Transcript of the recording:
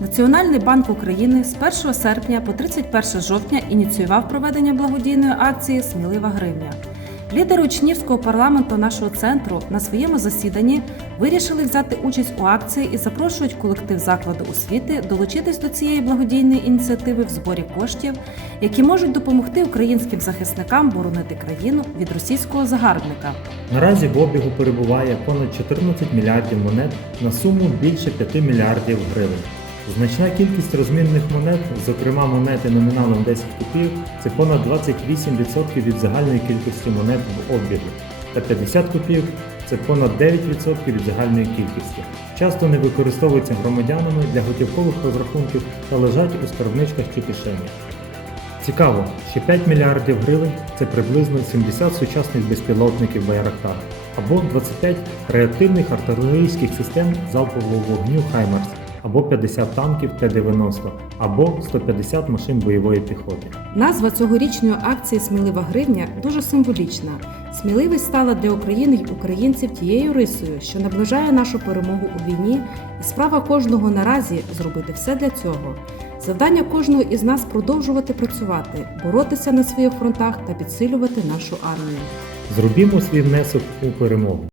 Національний банк України з 1 серпня по 31 жовтня ініціював проведення благодійної акції Смілива гривня. Лідери учнівського парламенту нашого центру на своєму засіданні вирішили взяти участь у акції і запрошують колектив закладу освіти долучитись до цієї благодійної ініціативи в зборі коштів, які можуть допомогти українським захисникам боронити країну від російського загарбника. Наразі в обігу перебуває понад 14 мільярдів монет на суму більше 5 мільярдів гривень. Значна кількість розмінних монет, зокрема монети номіналом 10 копійок, це понад 28% від загальної кількості монет в обігу, та 50 копійок це понад 9% від загальної кількості. Часто не використовуються громадянами для готівкових розрахунків та лежать у скарбничках чи кишенях. Цікаво, що 5 мільярдів гривень це приблизно 70 сучасних безпілотників Байрактар або 25 реактивних артилерійських систем залпового вогню Хаймарс, або 50 танків Т-90, або 150 машин бойової піхоти. Назва цьогорічної акції Смілива гривня дуже символічна. Сміливість стала для України й українців тією рисою, що наближає нашу перемогу у війні, і справа кожного наразі зробити все для цього. Завдання кожного із нас продовжувати працювати, боротися на своїх фронтах та підсилювати нашу армію. Зробімо свій внесок у перемогу.